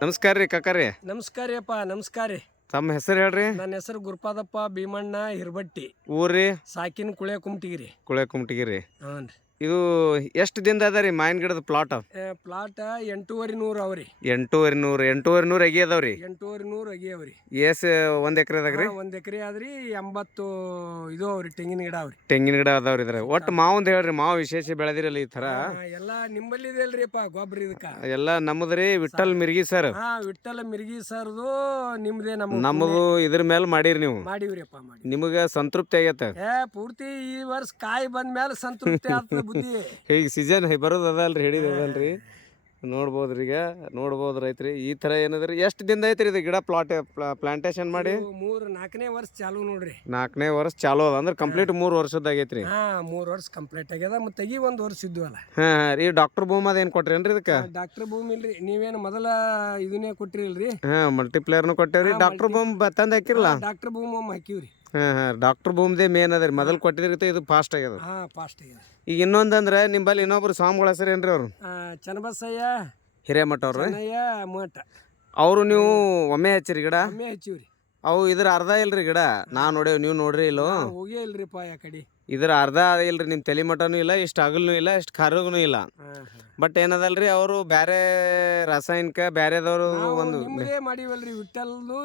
ನಮಸ್ಕಾರ ರೀ ಕಾಕಾರಿ ನಮಸ್ಕಾರಪ್ಪ ನಮಸ್ಕಾರ ರೀ ತಮ್ಮ ಹೆಸರು ಹೇಳ್ರಿ? ನನ್ನ ಹೆಸರು ಗುರುಪಾದಪ್ಪ ಭೀಮಣ್ಣ ಹಿರ್ಬಟ್ಟಿ. ಊರಿ ಸಾಕಿನ ಕುಳೆ ಕುಮಟಿಗಿರಿ ಕುಳೆ ಕುಮಟಿಗಿರಿ ಹ್ಞೂ ರೀ. ಇದು ಎಷ್ಟು ದಿನದ ಅದ ರೀ ಮಾವಿನ ಗಿಡದ ಪ್ಲಾಟ್ ಪ್ಲಾಟ್ ಎಂಟೂವರೆ ನೂರು ಅವ್ರಿ ಎಂಟೂವರೆ ನೂರು ಎಂಟೂವರೆ ನೂರು ಅಗಿ ಅದಾವ್ರಿ ಎಂಟೂವರೆ ನೂರು ಅಗಿಯವ್ರಿ ಎಸ್ ಒಂದ್ ಎಕರೆದಾಗ ರೀ? ಒಂದ್ ಎಕರೆ ಆದ್ರಿ ಎಂಬತ್ತು ಇದು ಅವ್ರಿ ತೆಂಗಿನ ಗಿಡ ಅವ್ರಿ ತೆಂಗಿನ ಗಿಡ ಅದಾವ್ರಿ ಇದ್ರ ಒಟ್ಟು ಮಾವಂದ್ ಹೇಳ್ರಿ ಮಾವು ವಿಶೇಷ ಬೆಳೆದಿರಲ್ಲ ಈ ತರ ಎಲ್ಲ ನಿಮ್ಮಲ್ಲಿ ಇದೆಲ್ರಿಪ್ಪ ಗೊಬ್ಬರ ಇದಕ್ಕ. ಎಲ್ಲ ನಮ್ಮದ್ರಿ ವಿಠಲ್ ಮಿರ್ಗಿ ಸರ್ ಹಾ ವಿಠಲ ಮಿರ್ಗಿ ಸರ್ದು ನಿಮ್ದೇ ನಮ್ಮ ನಮ್ಮದು ಇದ್ರ ಮೇಲೆ ಮಾಡಿರಿ ನೀವು. ಮಾಡಿವ್ರಿಪ್ಪ ಮಾಡಿ ನಿಮಗೆ ಸಂತೃಪ್ತಿ ಆಗೈತೆ. ಏ ಪೂರ್ತಿ ಈ ವರ್ಷ ಕಾಯಿ ಬಂದ ಮೇಲೆ ಸಂತೃಪ್ತಿ ಆಗ್ತದ ಬುದ್ಧಿ. ಈಗ ಸೀಸನ್ ಬರೋದು ಅದಲ್ರಿ ಹಿಡಿದು ಅದಲ್ರಿ. ನೋಡ್ಬೋದ್ರಿ ಈಗ ನೋಡ್ಬೋದು ರೈತ್ರಿ. ಈ ಥರ ಏನದ್ರಿ? ಎಷ್ಟು ದಿನದ ಐತ್ರಿ ಇದು ಗಿಡ ಪ್ಲಾಟ್ ಪ್ಲಾಂಟೇಶನ್ ಮಾಡಿ? ಮೂರು ನಾಲ್ಕನೇ ವರ್ಷ ಚಾಲು ನೋಡ್ರಿ. ನಾಲ್ಕನೇ ವರ್ಷ ಚಾಲು ಅದ. ಅಂದ್ರೆ ಕಂಪ್ಲೀಟ್ ಮೂರು ವರ್ಷದ ಆಗೈತ್ರಿ. ಹಾ ಮೂರು ವರ್ಷ ಕಂಪ್ಲೀಟ್ ಆಗ್ಯದ. ಮತ್ತೆ ತೆಗಿ ಒಂದು ವರ್ಷ ಇದ್ದು ಅಲ್ಲ. ಹಾಂ ರೀ. ಈ ಡಾಕ್ಟರ್ ಅದೇನು ಕೊಟ್ರೇನು ಕೊಟ್ರೇನ್ರಿ ಇದಕ್ಕೆ? ಡಾಕ್ಟರ್ ಭೂಮಿ ಇಲ್ರಿ. ನೀವೇನು ಮೊದಲ ಇದನ್ನೇ ಕೊಟ್ಟಿರಿಲ್ರಿ? ಹಾಂ ಮಲ್ಟಿಪ್ಲೇಯರ್ನು ಕೊಟ್ಟೇವ್ರಿ. ಡಾಕ್ಟರ್ ಭೂಮ್ ತಂದು ಹಾಕಿರಲ್ಲ ಡಾಕ್ಟರ್ ಭೂಮಿ ಹಾಕಿವ್ರಿ. ಹಾಂ ಹಾಂ. ಡಾಕ್ಟರ್ ಭೂಮಿದೆ ಮೇನ್ ಅದ ರೀ. ಮೊದಲು ಕೊಟ್ಟಿದ್ರಿ ಇದು ಫಾಸ್ಟ್ ಆಗ್ಯದ. ಹಾ ಫಾಸ್ಟ್ ಆಗ್ಯದ. ಈಗ ಇನ್ನೊಂದಂದ್ರೆ ನಿಂಬಲ್ಲಿ ಇನ್ನೊಬ್ರು ಸ್ವಾಮಿಗಳ ಹೆಸರು ಏನ್ರಿ ಅವ್ರು? ಆ, ಚನ್ನಬಸಯ್ಯ ಹಿರೇಮಠ ಅವ್ರು ಚೆನ್ನಯ್ಯ ಮಠ ಅವರು ನೀವು ಒಮ್ಮೆ ಹಚ್ಚಿರಿ ಗಿಡ? ಒಮ್ಮೆ ಹಚ್ಚಿವ್ರಿ. ಅವು ಇದ್ರ ಅರ್ಧ ಇಲ್ರಿ ಗಿಡ? ನಾ ನೋಡೇವ್ ನೀವು ನೋಡ್ರಿ ಇಲ್ಲೋ? ಹೋಗೇ ಇಲ್ರಿಪ್ಪ ಕಡೆ. ಇದ್ರ ಅರ್ಧ ಇಲ್ರಿ ನಿಮ್ಮ ತಲೆ ಮಟನೂ ಇಲ್ಲ ಇಷ್ಟು ಅಗಲೂ ಇಲ್ಲ ಇಷ್ಟು ಖಾರಗೂ ಇಲ್ಲ. ಬಟ್ ಏನದಲ್ರಿ ಅವರು ಬೇರೆ ರಾಸಾಯನಿಕ ಬೇರೆದವರು ಒಂದು ನಿಮ್ಮದೇ ಮಾಡಿವಲ್ರಿ ವಿಠಲ್ದು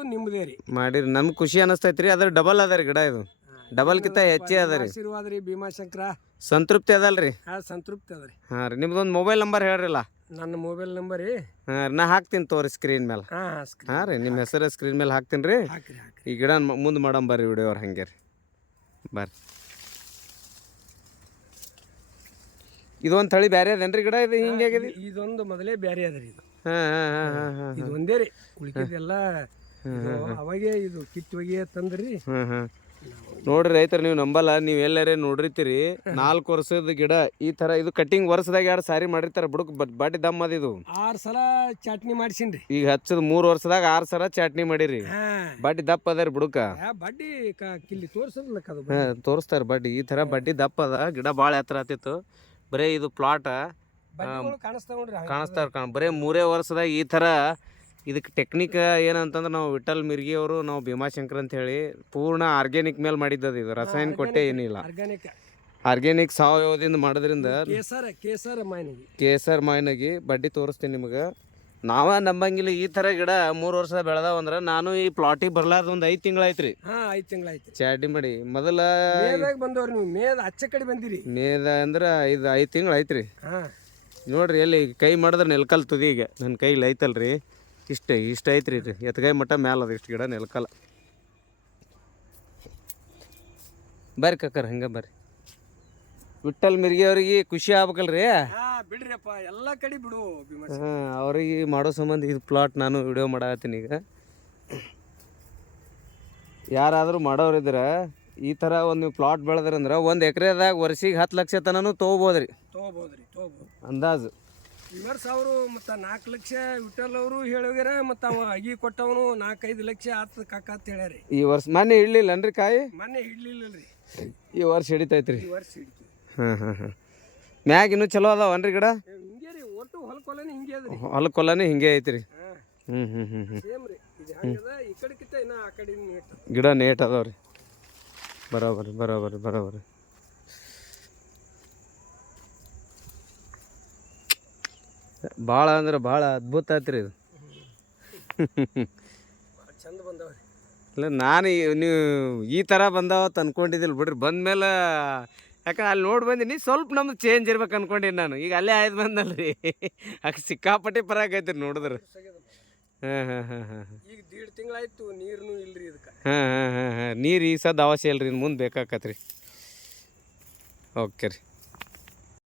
ರೀ. ಮಾಡಿರಿ. ನಮ್ಗೆ ಖುಷಿ ಅನಸ್ತೈತ್ರಿ ಅದ್ರ ಡಬಲ್ ಅದ ರೀ ಗಿಡ ಇದು. ಡಬಲ್ ಕಿಂತ ಹೆಚ್ಚೇ ಅದ ರೀ. ಆಶೀರ್ವಾದ ರೀ ಭೀಮಾಶಂಕರ ಸಂತೃಪ್ತಿ ಅದಲ್ರಿ. ಹಾ ಸಂತೃಪ್ತಿ ಅದ ರೀ. ಹಾಂ ರೀ ನಿಮ್ದೊಂದು ಮೊಬೈಲ್ ನಂಬರ್ ಹೇಳ್ರಿಲ್ಲ? ನನ್ನ ಮೊಬೈಲ್ ನಂಬರ್ ರೀ. ಹಾಂ ರೀ ನಾ ಹಾಕ್ತೀನಿ ತೋರಿ ಸ್ಕ್ರೀನ್ ಮೇಲೆ. ಹಾ ರೀ ನಿಮ್ಮ ಹೆಸರು ಸ್ಕ್ರೀನ್ ಮೇಲೆ ಹಾಕ್ತೀನಿ ರೀ. ಈ ಗಿಡ ಮುಂದೆ ಮಾಡಂಬರ್ರಿ ವಿಡಿಯೋ ಅವ್ರು ಹಂಗೆ ರೀ. ಬರ್ರಿ. ಇದೊಂದು ತಳಿ ಬ್ಯಾರೆ ಅದೇನ್ರಿ ಗಿಡ ಇದು? ಹಿಂಗೆ ಆಗಿದೆ? ಇದೊಂದು ಮೊದಲೇ ಬ್ಯಾರೆ ಅದ ರೀ ಇದು. ಹಾಂ ಹಾಂ ಹಾಂ ಹಾಂ ಹಾಂ ಇದು ಒಂದೇ ರೀ. ಉಳಿಕೆಲ್ಲ ಅವಾಗೆ ಇದು ಕಿತ್ತೊಗೆ ತಂದ್ರಿ. ಹ್ಮ್ ನೋಡ್ರಿ ರೈತರ ನೀವು ನಂಬಲ್ಲ ನೀವು ಎಲ್ಲರೇ ನೋಡಿರ್ತೀರಿ. ನಾಲ್ಕು ವರ್ಷದ ಗಿಡ ಈ ತರ ಇದು ಕಟಿಂಗ್ ವರ್ಷದಾಗ ಎರಡು ಸಾರಿ ಮಾಡಿರ್ತಾರ? ಬುಡಕ್ ಬಟ್ಟಿ ಬಾಟಿ ದಮ್ ಅದ ಇದು. ಆರ್ ಸಲ ಚಟ್ನಿ ಮಾಡ್ಸಿನ್ರಿ. ಈಗ ಹಚ್ಚದ ಮೂರು ವರ್ಷದಾಗ ಆರು ಸಲ ಚಟ್ನಿ ಮಾಡಿರಿ. ಬಡ್ಡಿ ಬಾಟಿ ದಪ್ಪ ಅದ ರೀ ಬುಡಕ ಬಡ್ಡಿ ಕಿಲ್ಲಿ ಹಾ ತೋರಿಸ್ತಾರ ಬಡ್ಡಿ ಈ ತರ ಬಡ್ಡಿ ದಪ್ಪ ಅದ. ಗಿಡ ಭಾಳ ಎತ್ತರ ಆತಿತ್ತು. ಬರೇ ಇದು ಪ್ಲಾಟ್ ಬಡ್ಡಿಗಳು ಕಾಣಿಸ್ತಾವ ನೋಡ್ರಿ ಹಂಗ್ ಕಾಣಿಸ್ತಾರ ಕಾಣ ಬರೇ ಮೂರೇ ವರ್ಷದಾಗ ಈ ಥರ ಇದಕ್ಕೆ ಟೆಕ್ನಿಕ್ ಏನಂತಂದ್ರೆ ನಾವು ವಿಠಲ್ ಮಿರ್ಗಿ ಅವರು ನಾವು ಭೀಮಾಶಂಕರ್ ಅಂತ ಹೇಳಿ ಪೂರ್ಣ ಆರ್ಗ್ಯಾನಿಕ್ ಮೇಲೆ ಮಾಡಿದ್ದದು ಇದು. ರಸಾಯನ ಕೊಟ್ಟೆ ಏನಿಲ್ಲ. ಆರ್ಗ್ಯಾನಿಕ್ ಸಾವಯವದಿಂದ ಮಾಡೋದ್ರಿಂದ ಕೇಸರ್ ಮಾಯ್ನಗಿ ಬಡ್ಡಿ ತೋರಿಸ್ತೀನಿ ನಿಮಗೆ. ನಾವ ನಂಬಂಗಿಲ್ಲ ಈ ಥರ ಗಿಡ ಮೂರು ವರ್ಷ ಬೆಳೆದಾವ ಅಂದ್ರೆ ನಾನು ಈ ಪ್ಲಾಟಿಗೆ ಬರ್ಲಾರ್ದ ಒಂದು ಐದು ತಿಂಗಳು ಐತ್ರಿ ಹಾ ಐದ್ ತಿಂಗಳಾಯ್ತು ಚಾಟಿ ಮಾಡಿ. ಮೊದಲ ಮೇದಾಗ ಬಂದವ್ರಿ ನೀವು ಮೇದ ಅಚ್ಚ ಕಡೆ ಬಂದಿರಿ. ಮೇದ ಅಂದ್ರೆ ಐದು ಐದು ತಿಂಗಳು ಐತ್ರಿ ಹಾ. ನೋಡ್ರಿ ಎಲ್ಲಿ ಕೈ ಮಾಡಿದ್ರೆ ನೆಲ್ಕಲ್ ತುದಿ ಈಗ. ನನ್ನ ಕೈಲಿ ಐತಲ್ರಿ ಇಷ್ಟ ಇಷ್ಟ ಐತ್ರಿ ರೀ ಎತ್ಗಾಯಿ ಮಟ್ಟ ಮ್ಯಾಲ ಅದ ಇಷ್ಟು ಗಿಡ ನೆಲ್ಕಲ್ಲ ಬರ್ರಿ ಕಕ್ಕರ್ ಹಂಗೆ ಬರ್ರಿ. ವಿಠಲ್ ಮಿರ್ಗಿ ಅವ್ರಿಗೆ ಖುಷಿ ಆಗ್ಬೇಕಲ್ರಿ. ಹಾ ಎಲ್ಲ ಕಡೆ ಬಿಡು ಭೀಮಾ ಅವ್ರಿಗೆ ಮಾಡೋ ಸಂಬಂಧ ಇದು ಪ್ಲಾಟ್ ನಾನು ವಿಡಿಯೋ ಮಾಡಾಕತ್ತೀನಿ ಈಗ. ಯಾರಾದರೂ ಮಾಡೋರಿದ್ರೆ ಈ ಥರ ಒಂದು ನೀವು ಪ್ಲಾಟ್ ಬೆಳೆದ್ರಂದ್ರೆ ಒಂದು ಎಕರೆದಾಗ ವರ್ಷಿಗೆ ಹತ್ತು ಲಕ್ಷ ತನೂ ತೊಗೋಬೋದ್ರಿ. ತಗೋಬಹುದ್ರಿ ತೊಗೋಬೋದು ಅಂದಾಜು. ಈ ವರ್ಷ ಅವರು ಮತ್ತು ನಾಲ್ಕು ಲಕ್ಷ ವಿಠಲ್ ಅವರು ಹೇಳೋಗ್ಯಾರ ಮತ್ತು ಅವ ಅಗಿ ಕೊಟ್ಟವನು ನಾಲ್ಕೈದು ಲಕ್ಷ ಆತ ಕಾಕ ಅಂತ ಹೇಳ್ಯಾರಿ. ಈ ವರ್ಷ ಮೊನ್ನೆ ಇಡ್ಲಿಲ್ಲನ್ರಿ ಕಾಯಿ? ಮೊನ್ನೆ ಹಿಡ್ಲಿಲ್ಲಲ್ರಿ ಈ ವರ್ಷ ಹಿಡಿತೈತ್ರಿ. ಈ ವರ್ಷ ಹಿಡಿತು ಹಾಂ ಹಾಂ ಹಾಂ. ಮ್ಯಾಗ ಇನ್ನೂ ಚಲೋ ಅದಾವನ್ರಿ ಗಿಡ? ಹಿಂಗೆ ರೀ ಒಟ್ಟು ಹೊಲಕೊಲನೇ ಹಿಂಗೆ ಅದ್ರಿ ಹೊಲ ಕೊಲ್ಲನೆ ಹಿಂಗೆ ಐತ್ರಿ ಹ್ಞೂ ಹ್ಞೂ ಹ್ಞೂ ಹ್ಞೂ ಸೇಮ್ ರೀ ಇದು ಹೆಂಗದ ಈ ಕಡೆಕಿಂತ ಇನ್ನ ಆ ಕಡೆ ನೀಟ್ ಗಿಡ ನೇಟ್ ಅದಾವ್ರಿ. ಬರೋಬರಿ ಬರೋಬರಿ ಬರೋಬರಿ. ಭಾಳ ಅಂದ್ರೆ ಭಾಳ ಅದ್ಭುತ ಆಯ್ತ್ರಿ ಇದು. ಚಂದ ಬಂದವ್ರಿ ಇಲ್ಲ ನಾನು ನೀವು ಈ ಥರ ಬಂದಾವತ್ತು ಅಂದ್ಕೊಂಡಿದ್ದಿಲ್ಲ ಬಿಡ್ರಿ. ಬಂದ್ಮೇಲೆ ಯಾಕಂದ್ರೆ ಅಲ್ಲಿ ನೋಡಿ ಬಂದೀನಿ ಸ್ವಲ್ಪ ನಮ್ದು ಚೇಂಜ್ ಇರ್ಬೇಕು ಅನ್ಕೊಂಡೀನಿ ನಾನು. ಈಗ ಅಲ್ಲೇ ಆಯ್ತು ಬಂದಲ್ರಿ. ಅಕ್ಕ ಸಿಕ್ಕಾಪಟ್ಟೆ ಪರಾಗೈತ್ರಿ ನೋಡಿದ್ರೆ. ಹಾಂ ಹಾಂ ಹಾಂ ಹಾಂ ಹಾಂ. ಈಗ ದೀಡ್ ತಿಂಗಳಾಯ್ತು ನೀರ್ನು ಇಲ್ರಿ ಇದಕ್ಕೆ. ಹಾಂ ಹಾಂ ಹಾಂ ಹಾಂ. ನೀರು ಈ ಸದ್ ಅವಶ್ಯ ಇಲ್ರಿ ಇನ್ನು ಮುಂದೆ ಬೇಕಾಕತ್ರಿ. ಓಕೆ ರೀ.